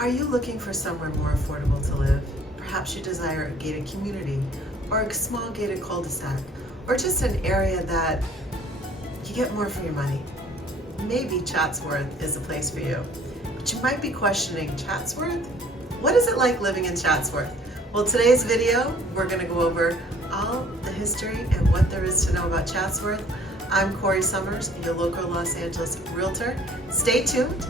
Are you looking for somewhere more affordable to live? Perhaps you desire a gated community, or a small gated cul-de-sac, or just an area that you get more for your money. Maybe Chatsworth is a place for you. But you might be questioning, Chatsworth? What is it like living in Chatsworth? Well, today's video, we're going to go over all the history and what there is to know about Chatsworth. I'm Corrie Sommers, your local Los Angeles realtor. Stay tuned.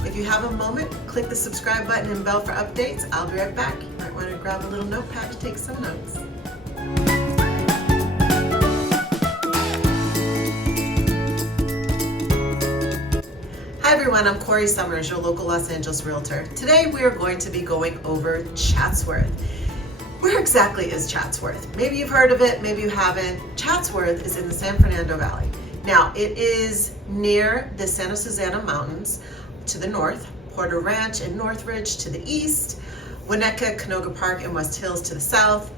If you have a moment, click the subscribe button and bell for updates. I'll be right back. You might want to grab a little notepad to take some notes. Hi everyone, I'm Corrie Sommers, your local Los Angeles realtor. Today we are going to be going over Chatsworth. Where exactly is Chatsworth? Maybe you've heard of it, maybe you haven't. Chatsworth is in the San Fernando Valley. Now it is near the Santa Susana Mountains to the north, Porter Ranch and Northridge to the east, Winnetka, Canoga Park and West Hills to the south,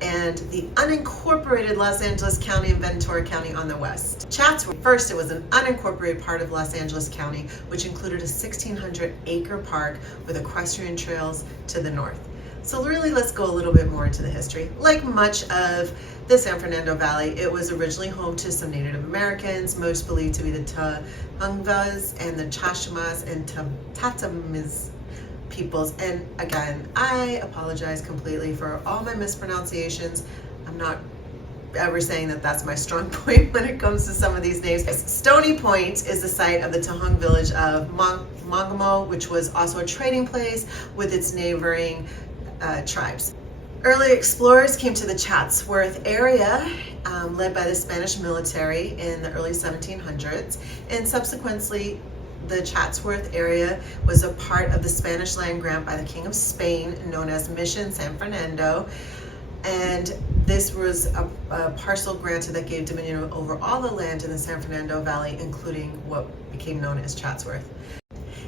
and the unincorporated Los Angeles County and Ventura County on the west. Chatsworth, first it was an unincorporated part of Los Angeles County, which included a 1,600-acre park with equestrian trails to the north. So really, let's go a little bit more into the history. Like much of the San Fernando Valley, it was originally home to some Native Americans, most believed to be the Tungvas and the Chashumas and Tatamis peoples. And again, I apologize completely for all my mispronunciations. I'm not ever saying that that's my strong point when it comes to some of these names. Stony Point is the site of the Tahong village of Mangamo, which was also a trading place with its neighboring tribes. Early explorers came to the Chatsworth area, led by the Spanish military in the early 1700s, and subsequently the Chatsworth area was a part of the Spanish land grant by the King of Spain, known as Mission San Fernando, and this was a parcel granted that gave dominion over all the land in the San Fernando Valley, including what became known as Chatsworth.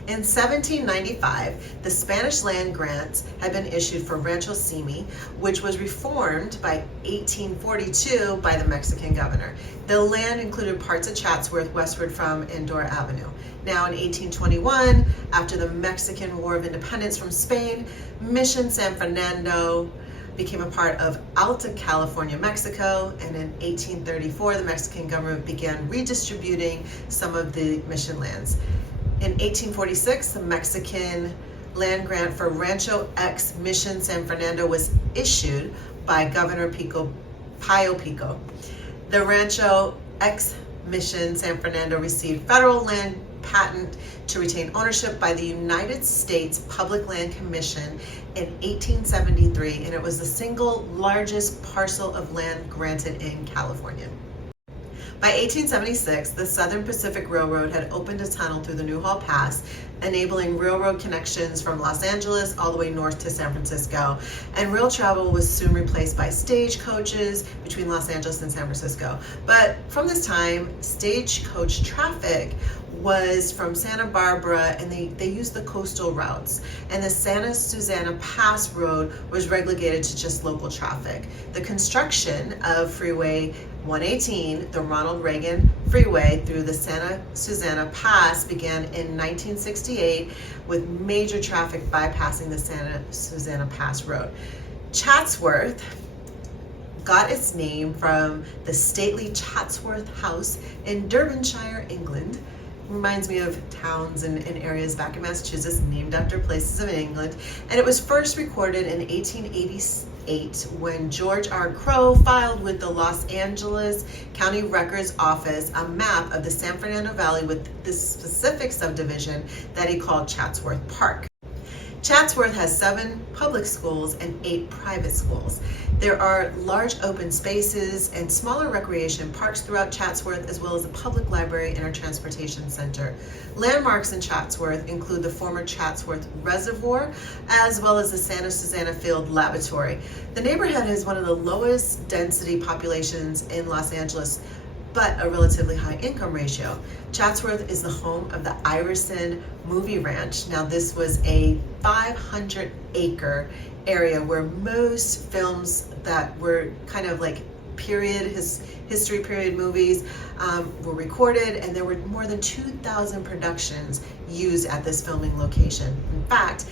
In 1795, the Spanish land grants had been issued for Rancho Simi, which was reformed by 1842 by the Mexican governor. The land included parts of Chatsworth westward from Andorra Avenue. Now in 1821, after the Mexican War of Independence from Spain, Mission San Fernando became a part of Alta California, Mexico, and in 1834, the Mexican government began redistributing some of the mission lands. In 1846, the Mexican land grant for Rancho X Mission San Fernando was issued by Governor Pio Pico. The Rancho X Mission San Fernando received federal land patent to retain ownership by the United States Public Land Commission in 1873, and it was the single largest parcel of land granted in California. By 1876, the Southern Pacific Railroad had opened a tunnel through the Newhall Pass, enabling railroad connections from Los Angeles all the way north to San Francisco. And rail travel was soon replaced by stagecoaches between Los Angeles and San Francisco. But from this time, stagecoach traffic was from Santa Barbara, and they used the coastal routes. And the Santa Susana Pass Road was relegated to just local traffic. The construction of Freeway 118, the Ronald Reagan Freeway through the Santa Susana Pass, began in 1968 with major traffic bypassing the Santa Susana Pass Road. Chatsworth got its name from the stately Chatsworth House in Derbyshire, England. Reminds me of towns and areas back in Massachusetts named after places in England. And it was first recorded in 1888 when George R. Crowe filed with the Los Angeles County Records Office a map of the San Fernando Valley with this specific subdivision that he called Chatsworth Park. Chatsworth has 7 public schools and 8 private schools. There are large open spaces and smaller recreation parks throughout Chatsworth, as well as a public library and a transportation center. Landmarks in Chatsworth include the former Chatsworth Reservoir, as well as the Santa Susana Field Laboratory. The neighborhood has one of the lowest density populations in Los Angeles, but a relatively high income ratio. Chatsworth is the home of the Iverson Movie Ranch. Now this was a 500-acre area where most films that were kind of like history period movies were recorded, and there were more than 2,000 productions used at this filming location. In fact,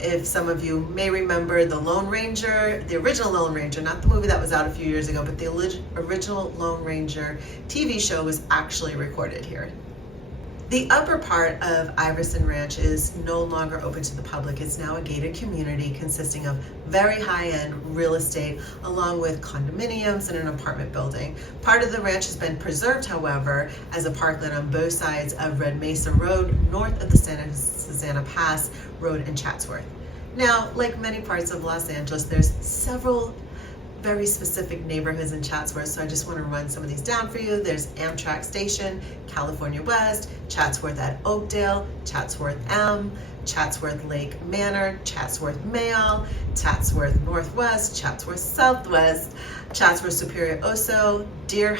if some of you may remember the Lone Ranger, the original Lone Ranger, not the movie that was out a few years ago, but the original Lone Ranger TV show was actually recorded here. The upper part of Iverson Ranch is no longer open to the public. It's now a gated community consisting of very high-end real estate along with condominiums and an apartment building. Part of the ranch has been preserved, however, as a parkland on both sides of Red Mesa Road, north of the Santa Susana Pass Road in Chatsworth. Now, like many parts of Los Angeles, there's several very specific neighborhoods in Chatsworth, so I just want to run some of these down for you. There's Amtrak Station, California West, Chatsworth at Oakdale, Chatsworth M, Chatsworth Lake Manor, Chatsworth Mayall, Chatsworth Northwest, Chatsworth Southwest, Chatsworth Superior Oso, Deer Lake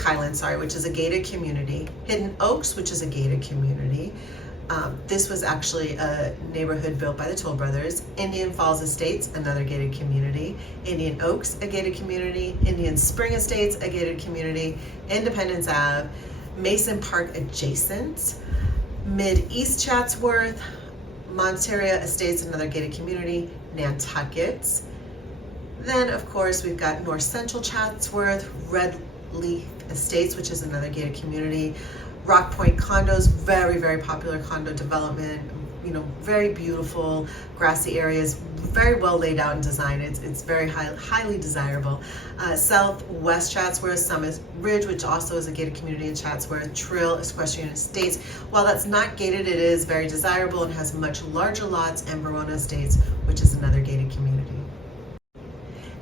Highland, which is a gated community, Hidden Oaks, which is a gated community. This was actually a neighborhood built by the Toll Brothers. Indian Falls Estates, another gated community. Indian Oaks, a gated community. Indian Spring Estates, a gated community. Independence Ave, Mason Park adjacent. Mid-East Chatsworth, Monteria Estates, another gated community. Nantucket. Then, of course, we've got North Central Chatsworth, Red Leaf Estates, which is another gated community. Rock Point condos, very, very popular condo development, very beautiful grassy areas, very well laid out and designed. It's very highly desirable. Southwest Chatsworth, Summit Ridge, which also is a gated community in Chatsworth, Trill, Equestrian Estates. While that's not gated, it is very desirable and has much larger lots, and Verona Estates, which is another gated community.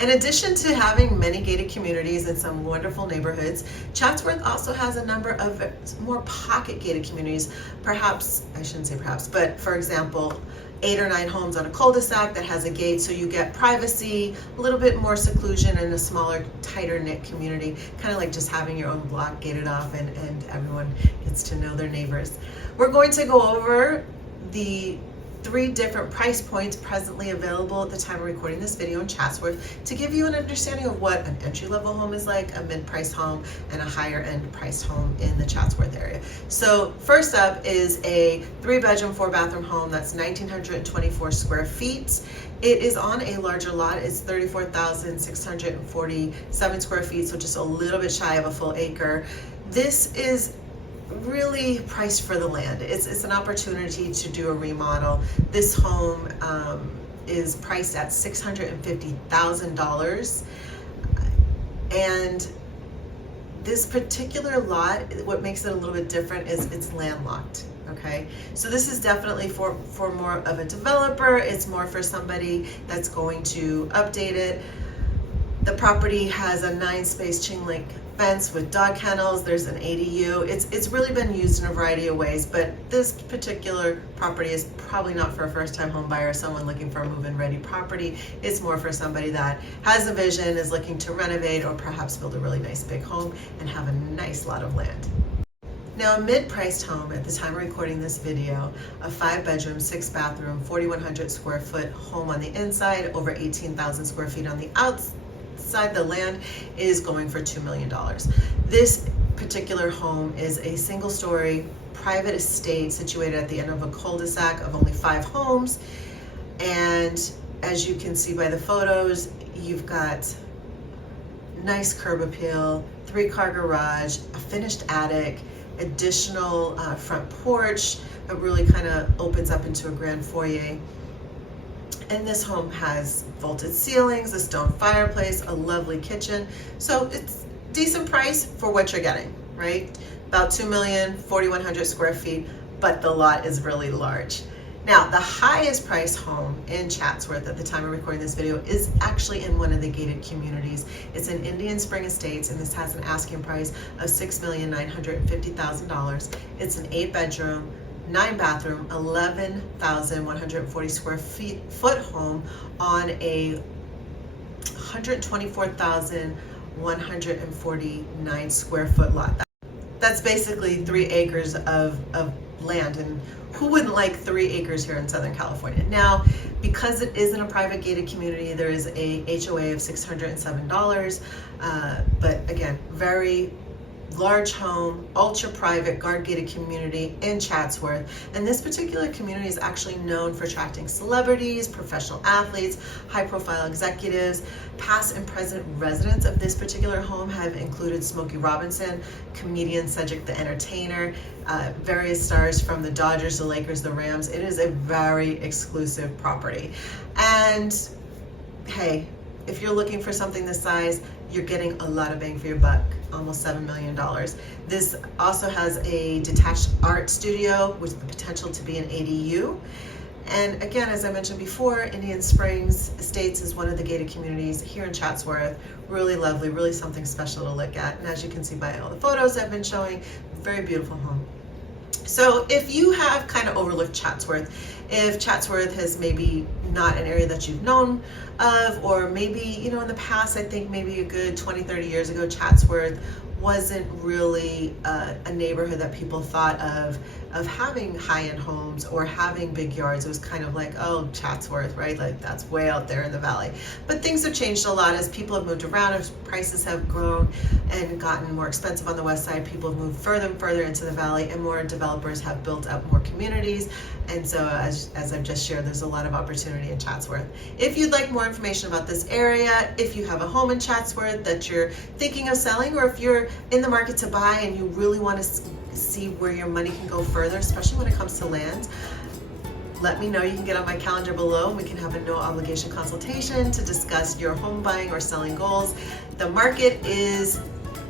In addition to having many gated communities and some wonderful neighborhoods, Chatsworth also has a number of more pocket gated communities. Perhaps, I shouldn't say perhaps, but for example, 8 or 9 homes on a cul-de-sac that has a gate, so you get privacy, a little bit more seclusion in a smaller, tighter knit community, kind of like just having your own block gated off and everyone gets to know their neighbors. We're going to go over the 3 different price points presently available at the time of recording this video in Chatsworth to give you an understanding of what an entry-level home is like, a mid-price home, and a higher-end priced home in the Chatsworth area. So first up is a 3-bedroom, 4-bathroom home that's 1,924 square feet. It is on a larger lot. It's 34,647 square feet, so just a little bit shy of a full acre. This is really priced for the land. It's an opportunity to do a remodel. This home is priced at $650,000, and this particular lot, what makes it a little bit different is it's landlocked. Okay, so this is definitely for more of a developer. It's more for somebody that's going to update it. The property has a 9-space chain link fence with dog kennels. There's an ADU. It's really been used in a variety of ways, but this particular property is probably not for a first-time home buyer or someone looking for a move-in ready property. It's more for somebody that has a vision, is looking to renovate, or perhaps build a really nice big home and have a nice lot of land. Now, a mid-priced home at the time of recording this video, a 5-bedroom, 6-bathroom, 4,100 square foot home on the inside, over 18,000 square feet on the outside. The land is going for $2 million. This particular home is a single-story private estate situated at the end of a cul-de-sac of only 5 homes, and as you can see by the photos, you've got nice curb appeal, 3-car garage, a finished attic, additional front porch that really kind of opens up into a grand foyer. And this home has vaulted ceilings, a stone fireplace, a lovely kitchen. So it's decent price for what you're getting, right? About $2 million, 4,100 square feet, but the lot is really large. Now, the highest price home in Chatsworth at the time of recording this video is actually in one of the gated communities. It's in Indian Spring Estates, and this has an asking price of $6,950,000. It's an 8-bedroom, 9-bathroom, 11,140 square foot home on a 124,149 square foot lot. That's basically 3 acres of land, and who wouldn't like 3 acres here in Southern California? Now, because it isn't a private gated community, there is a HOA of $607, but again, very large home, ultra private, guard gated community in Chatsworth. And this particular community is actually known for attracting celebrities, professional athletes, high profile executives. Past and present residents of this particular home have included Smokey Robinson, comedian Cedric the Entertainer, various stars from the Dodgers, the Lakers, the Rams. It is a very exclusive property. And hey, if you're looking for something this size, you're getting a lot of bang for your buck, almost $7 million. This also has a detached art studio with the potential to be an ADU. And again, as I mentioned before, Indian Springs Estates is one of the gated communities here in Chatsworth. Really lovely, really something special to look at. And as you can see by all the photos I've been showing, very beautiful home. So if you have kind of overlooked Chatsworth, if Chatsworth has maybe not an area that you've known of, or maybe, you know, in the past, I think maybe a good 20, 30 years ago, Chatsworth wasn't really a neighborhood that people thought of having high-end homes or having big yards. It was kind of like, oh, Chatsworth, right? Like that's way out there in the valley. But things have changed a lot as people have moved around, as prices have grown and gotten more expensive on the west side. People have moved further and further into the valley, and more developers have built up more communities. And so as I've just shared, there's a lot of opportunity in Chatsworth. If you'd like more information about this area, if you have a home in Chatsworth that you're thinking of selling, or if you're in the market to buy and you really want to see where your money can go further, especially when it comes to land, let me know. You can get on my calendar below and we can have a no obligation consultation to discuss your home buying or selling goals. The market is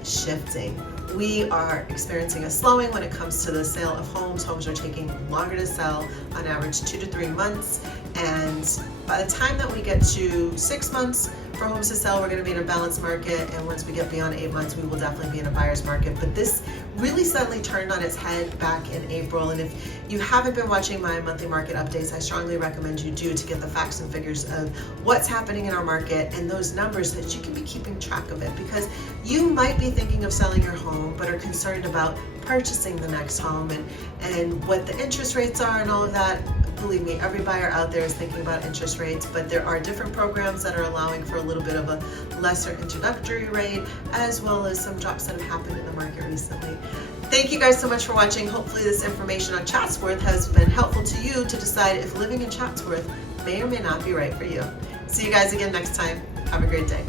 shifting. We are experiencing a slowing when it comes to the sale of homes. Homes are taking longer to sell, on average 2 to 3 months. And by the time that we get to 6 months for homes to sell, we're going to be in a balanced market. And once we get beyond 8 months, we will definitely be in a buyer's market. But this really suddenly turned on its head back in April. And if you haven't been watching my monthly market updates, I strongly recommend you do, to get the facts and figures of what's happening in our market and those numbers, so that you can be keeping track of it. Because you might be thinking of selling your home, but are concerned about purchasing the next home and what the interest rates are and all of that. Believe me, every buyer out there is thinking about interest rates, but there are different programs that are allowing for a little bit of a lesser introductory rate, as well as some drops that have happened in the market recently. Thank you guys so much for watching. Hopefully this information on Chatsworth has been helpful to you to decide if living in Chatsworth may or may not be right for you. See you guys again next time. Have a great day.